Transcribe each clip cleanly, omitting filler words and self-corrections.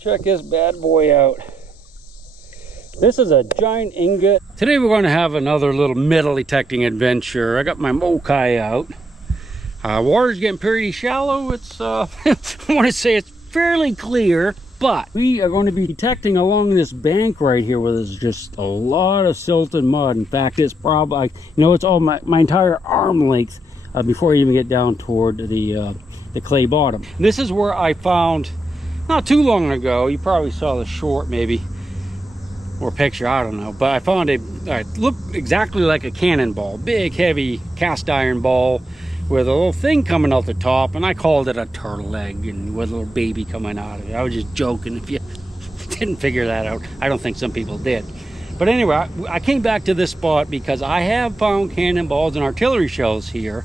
Check this bad boy out. This is a giant ingot. Today we're going to have another little metal detecting adventure. I got my Mokai out. Water's getting pretty shallow. It's I want to say it's fairly clear, but we are going to be detecting along this bank right here where there's just a lot of silt and mud. In fact, it's probably, you know, it's all my entire arm length before you even get down toward the clay bottom. This is where I found, not too long ago, you probably saw the short maybe, or picture, I don't know, but I found it looked exactly like a cannonball, big heavy cast iron ball with a little thing coming out the top, and I called it a turtle egg, and with a little baby coming out of it. I was just joking if you didn't figure that out. I don't think some people did. But anyway, I came back to this spot because I have found cannonballs and artillery shells here,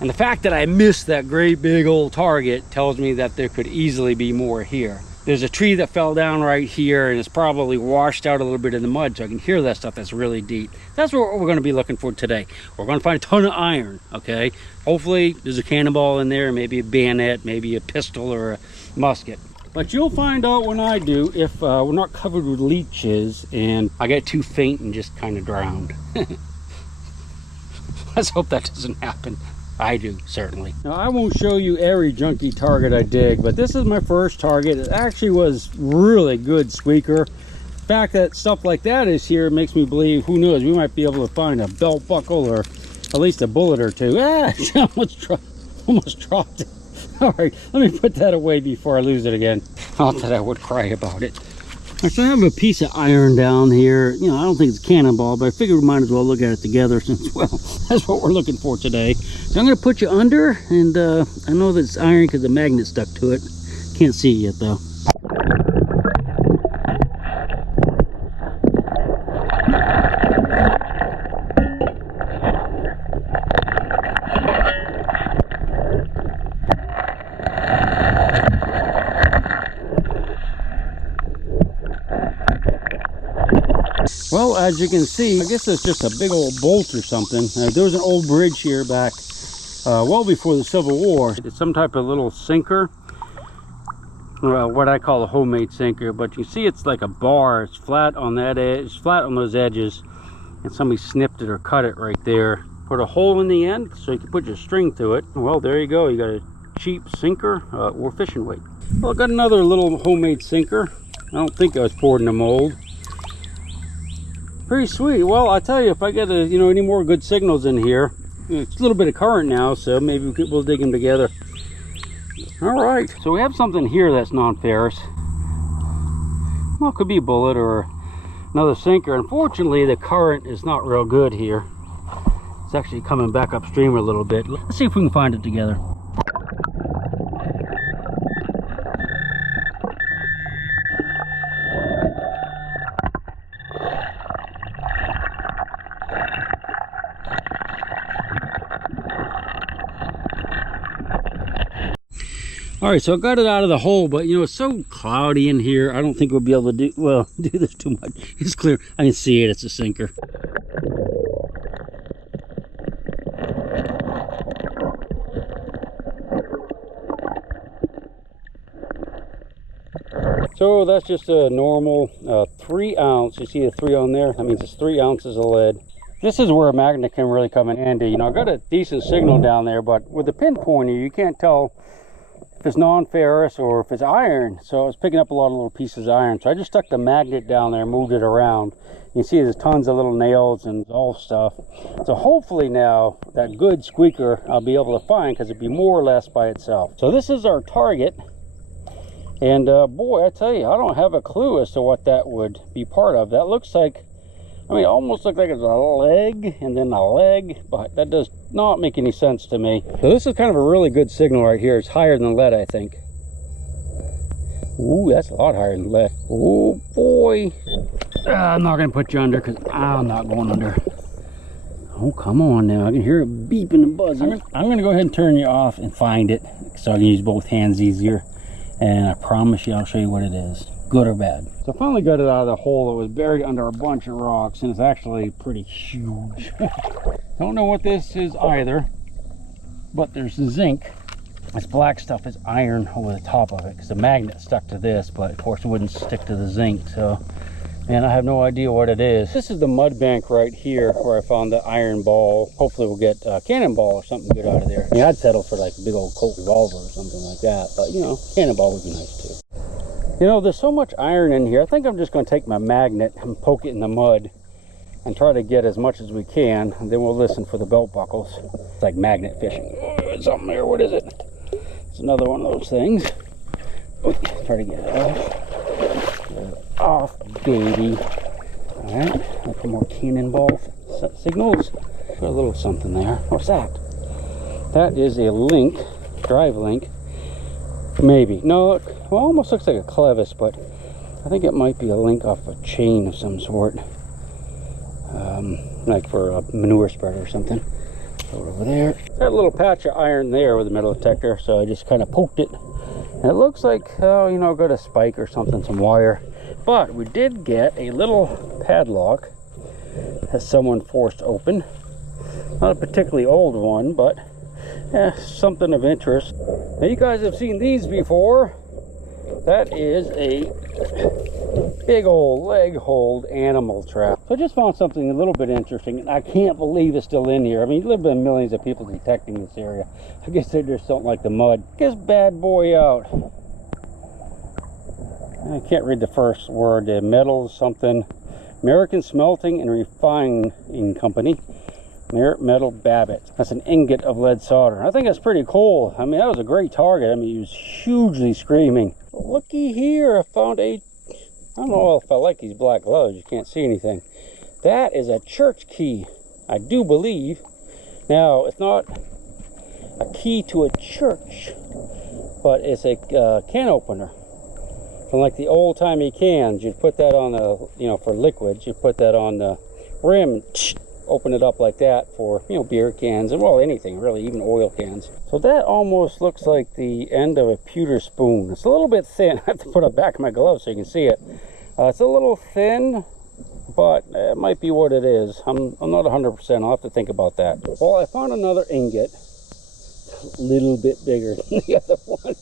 and the fact that I missed that great big old target tells me that there could easily be more here. There's a tree that fell down right here, and it's probably washed out a little bit in the mud, so I can hear that stuff that's really deep. That's what we're going to be looking for today. We're going to find a ton of iron, okay? Hopefully there's a cannonball in there, maybe a bayonet, maybe a pistol or a musket. But you'll find out when I do if we're not covered with leeches and I get too faint and just kind of drowned. Let's hope that doesn't happen. I do, certainly. Now, I won't show you every junky target I dig, but this is my first target. It actually was really good squeaker. The fact that stuff like that is here makes me believe, who knows, we might be able to find a belt buckle or at least a bullet or two. Ah, almost dropped it. All right, let me put that away before I lose it again. Not that I would cry about it. All right, so I have a piece of iron down here. You know, I don't think it's a cannonball, but I figured we might as well look at it together since, well, that's what we're looking for today. So I'm going to put you under, and I know that it's iron because the magnet stuck to it. Can't see it yet, though. Well, as you can see, I guess it's just a big old bolt or something. There was an old bridge here back well before the Civil War. It's some type of little sinker, well, what I call a homemade sinker, but you see it's like a bar. It's flat on that edge, it's flat on those edges, and somebody snipped it or cut it right there. Put a hole in the end so you can put your string through it. Well, there you go. You got a cheap sinker or fishing weight. Well, I got another little homemade sinker. I don't think I was poured in a mold. Pretty sweet. Well, I tell you, if I get any more good signals in here, it's a little bit of current now, so maybe we'll dig them together. All right, so we have something here that's non-ferrous. Well, it could be a bullet or another sinker. Unfortunately, the current is not real good here. It's actually coming back upstream a little bit. Let's see if we can find it together. All right, so I got it out of the hole, but you know, it's so cloudy in here, I don't think we'll be able to do this too much. It's clear. I can see it. It's a sinker. So that's just a normal 3 ounce. You see the 3 on there? That means it's 3 ounces of lead. This is where a magnet can really come in handy. You know, I got a decent signal down there, but with the pinpointer, you can't tell if it's non-ferrous or if it's iron. So I was picking up a lot of little pieces of iron. So I just stuck the magnet down there and moved it around. You can see there's tons of little nails and all stuff. So hopefully now that good squeaker I'll be able to find, because it'd be more or less by itself. So this is our target. And boy, I tell you, I don't have a clue as to what that would be part of. That looks like, I mean, it almost looks like it's a leg and then a leg, but that does not make any sense to me. So this is kind of a really good signal right here. It's higher than lead, I think. Ooh, that's a lot higher than lead. Oh boy. I'm not gonna put you under because I'm not going under. Oh, come on now. I can hear it beeping and buzzing. I'm gonna go ahead and turn you off and find it so I can use both hands easier. And I promise you I'll show you what it is, good or bad. So I finally got it out of the hole that was buried under a bunch of rocks, and it's actually pretty huge. Don't know what this is either, but there's zinc This black stuff is iron over the top of it because the magnet stuck to this, but of course it wouldn't stick to the zinc. So, and I have no idea what it is. This is the mud bank right here where I found the iron ball. Hopefully we'll get a cannonball or something good out of there. I mean, I'd settle for like a big old Colt revolver or something like that, but you know, cannonball would be nice too. You know, there's so much iron in here. I think I'm just going to take my magnet and poke it in the mud and try to get as much as we can, and then we'll listen for the belt buckles. It's like magnet fishing. Oh, there's something there. What is it? It's another one of those things. Oh, try to get it off. Get it off, baby. All right, a couple more cannonball signals. Got a little something there. What's that? That is a link, drive link. Maybe. No, it almost looks like a clevis, but I think it might be a link off a chain of some sort. Like for a manure spreader or something. Throw it over there. Got a little patch of iron there with a metal detector, so I just kind of poked it. And it looks like, oh, you know, got a spike or something, some wire. But we did get a little padlock that someone forced open. Not a particularly old one, but something of interest. Now you guys have seen these before. That is a big old leg hold animal trap. So I just found something a little bit interesting, and I can't believe it's still in here. I mean, there've been millions of people detecting this area. I guess they just don't like the mud. Get this bad boy out. I can't read the first word. The metals something. American Smelting and Refining Company. Merit Metal Babbitt. That's an ingot of lead solder. I think that's pretty cool. I mean, that was a great target. I mean, he was hugely screaming. Looky here, I found a, I don't know if I like these black gloves. You can't see anything. That is a church key, I do believe. Now, it's not a key to a church, but it's a can opener. From like the old-timey cans, you'd put that on the, you know, for liquids, you put that on the rim and open it up like that for, you know, beer cans and, well, anything really, even oil cans. So that almost looks like the end of a pewter spoon. It's a little bit thin. I have to put it back in my glove so you can see it. It's a little thin, but it might be what it is. I'm not 100%. I'll have to think about that. Well, I found another ingot, a little bit bigger than the other one.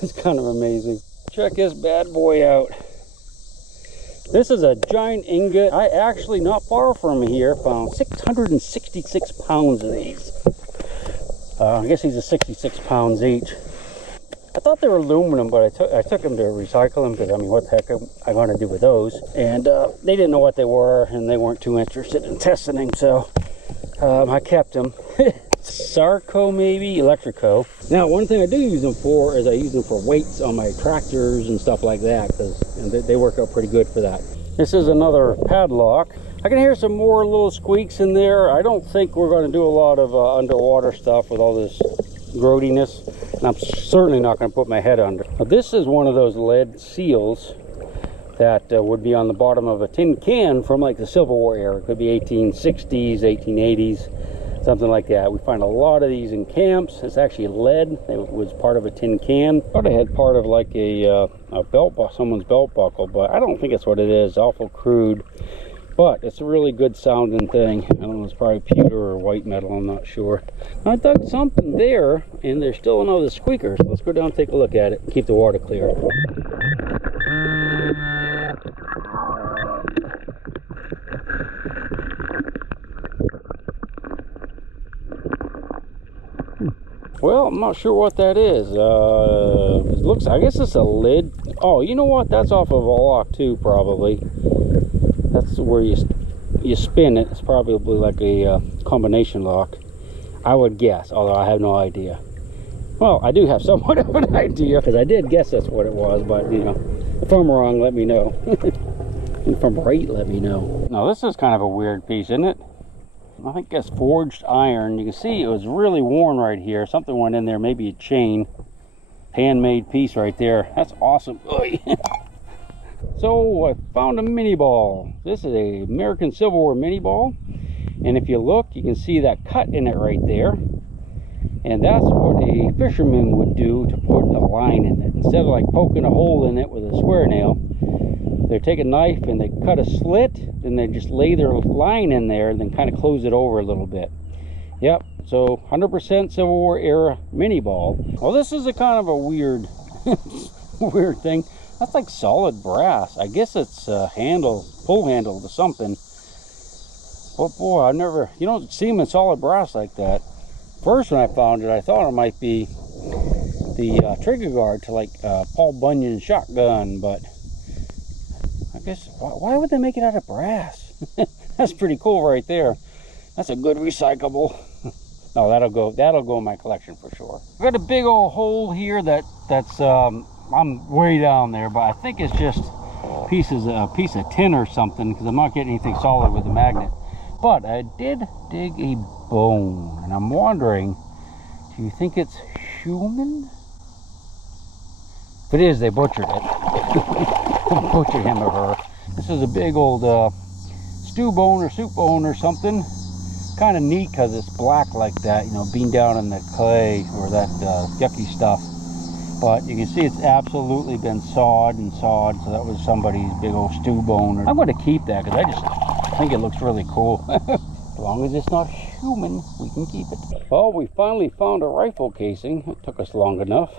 It's kind of amazing. Check this bad boy out. This is a giant ingot. I actually, not far from here, found 666 pounds of these. I guess these are 66 pounds each. I thought they were aluminum, but I took them to recycle them because, I mean, what the heck am I going to do with those? And they didn't know what they were, and they weren't too interested in testing them, so I kept them. Sarco, maybe Electrico. Now, one thing I do use them for is I use them for weights on my tractors and stuff like that, because they work out pretty good for that. This is another padlock. I can hear some more little squeaks in there. I don't think we're going to do a lot of underwater stuff with all this grody-ness, and I'm certainly not going to put my head under. Now, this is one of those lead seals that would be on the bottom of a tin can from like the Civil War era. It could be 1860s, 1880s. Something like that. We find a lot of these in camps. It's actually lead. It was part of a tin can. I thought it had part of like a belt, someone's belt buckle, but I don't think that's what it is. Awful crude, but it's a really good sounding thing. I don't know, it's probably pewter or white metal, I'm not sure. I dug something there, and there's still another squeaker. So let's go down and take a look at it and keep the water clear. Well, I'm not sure what that is. It looks, I guess it's a lid. Oh, you know what? That's off of a lock too, probably. That's where you spin it. It's probably like a combination lock, I would guess, although I have no idea. Well, I do have somewhat of an idea, because I did guess that's what it was, but, you know, if I'm wrong, let me know. If I'm right, let me know. Now, this is kind of a weird piece, isn't it? I think that's forged iron. You can see it was really worn right here. Something went in there, maybe a chain. Handmade piece right there. That's awesome. So I found a mini ball. This is a American Civil War mini ball. And if you look, you can see that cut in it right there. And that's what a fisherman would do to put a line in it. Instead of like poking a hole in it with a square nail, they take a knife and they cut a slit, then they just lay their line in there and then kind of close it over a little bit. Yep, so 100% Civil War era mini ball. Well, this is a kind of a weird, weird thing. That's like solid brass. I guess it's a handle, pull handle to something. But boy, you don't see them in solid brass like that. First when I found it, I thought it might be the trigger guard to like Paul Bunyan's shotgun, but I guess, why would they make it out of brass? That's pretty cool right there. That's a good recyclable. No, that'll go in my collection for sure. I've got a big old hole here that's I'm way down there, but I think it's just a piece of tin or something, because I'm not getting anything solid with the magnet. But I did dig a bone, and I'm wondering, do you think it's human? If it is, they butchered it. Butchered him or her. This is a big old stew bone or soup bone or something. Kind of neat because it's black like that, you know, being down in the clay or that yucky stuff. But you can see it's absolutely been sawed and sawed, so that was somebody's big old stew bone. I'm going to keep that because I just think it looks really cool. As long as it's not human, we can keep it. Well, we finally found a rifle casing. It took us long enough.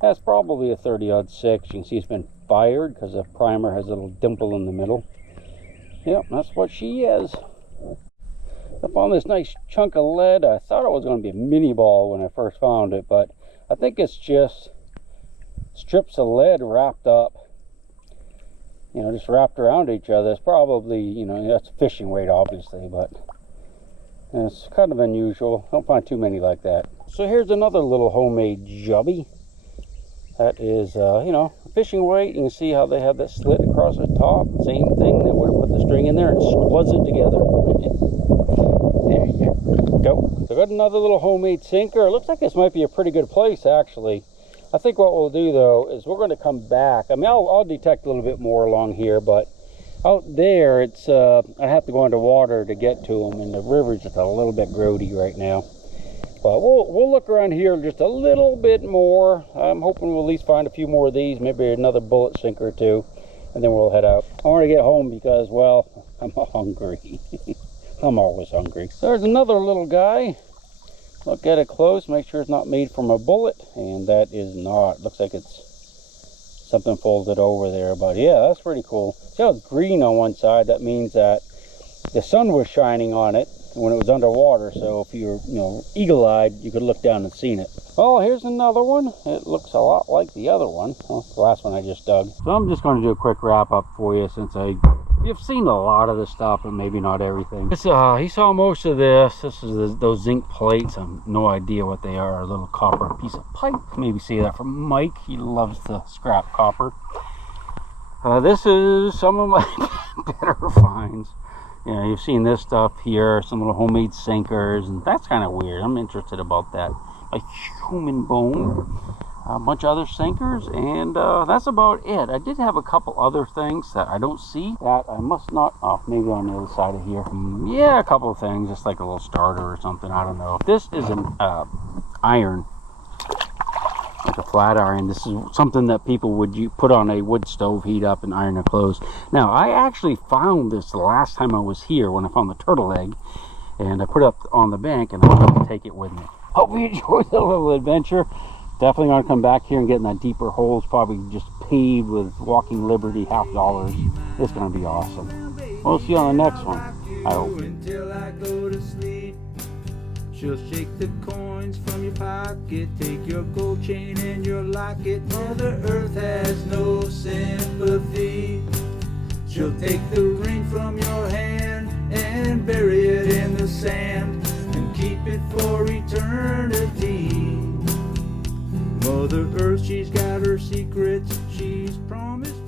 That's probably a 30-06. You can see it's been fired because the primer has a little dimple in the middle. Yep, that's what she is. I found this nice chunk of lead. I thought it was going to be a mini ball when I first found it, but I think it's just strips of lead wrapped up, you know, just wrapped around each other. It's probably, you know, that's fishing weight obviously, but it's kind of unusual. Don't find too many like that. So here's another little homemade jubby. That is, you know, fishing weight. You can see how they have that slit across the top. Same thing. They would have put the string in there and squeeze it together. There you go. So I got another little homemade sinker. It looks like this might be a pretty good place, actually. I think what we'll do, though, is we're going to come back. I mean, I'll detect a little bit more along here, but out there, it's I have to go underwater to get to them, and the river's just a little bit grody right now. But we'll look around here just a little bit more. I'm hoping we'll at least find a few more of these, maybe another bullet sinker or two, and then we'll head out. I want to get home because, well, I'm hungry. I'm always hungry. There's another little guy. Look at it close, make sure it's not made from a bullet, and that is not. Looks like it's something folded over there, but yeah, that's pretty cool. See how it's green on one side? That means that the sun was shining on it when it was underwater, so if you're, you know, eagle-eyed, you could look down and see it. Oh, here's another one. It looks a lot like the other one. Well, the last one I just dug. So I'm just going to do a quick wrap-up for you, since you've seen a lot of this stuff, but maybe not everything. He saw most of this. This is those zinc plates. I have no idea what they are. A little copper piece of pipe. Maybe see that from Mike. He loves to scrap copper. This is some of my better finds. You know, you've seen this stuff here, some little homemade sinkers, and that's kind of weird. I'm interested about that. A human bone, a bunch of other sinkers, and that's about it. I did have a couple other things that I don't see that I must not, oh, maybe on the other side of here. Yeah, a couple of things, just like a little starter or something, I don't know. This is an iron, like a flat iron. This is something that people would put on a wood stove, heat up, and iron their clothes. Now, I actually found this the last time I was here when I found the turtle egg, and I put it up on the bank, and I'm going to take it with me. Hope you enjoyed the little adventure. Definitely going to come back here and get in that deeper holes, probably just paved with Walking Liberty $50. It's going to be awesome. We'll see you on the next one, I hope. Until I go to sleep. She'll shake the coins from your pocket, take your gold chain and your locket. Mother Earth has no sympathy. She'll take the ring from your hand and bury it in the sand and keep it for eternity. Mother Earth, she's got her secrets, she's promised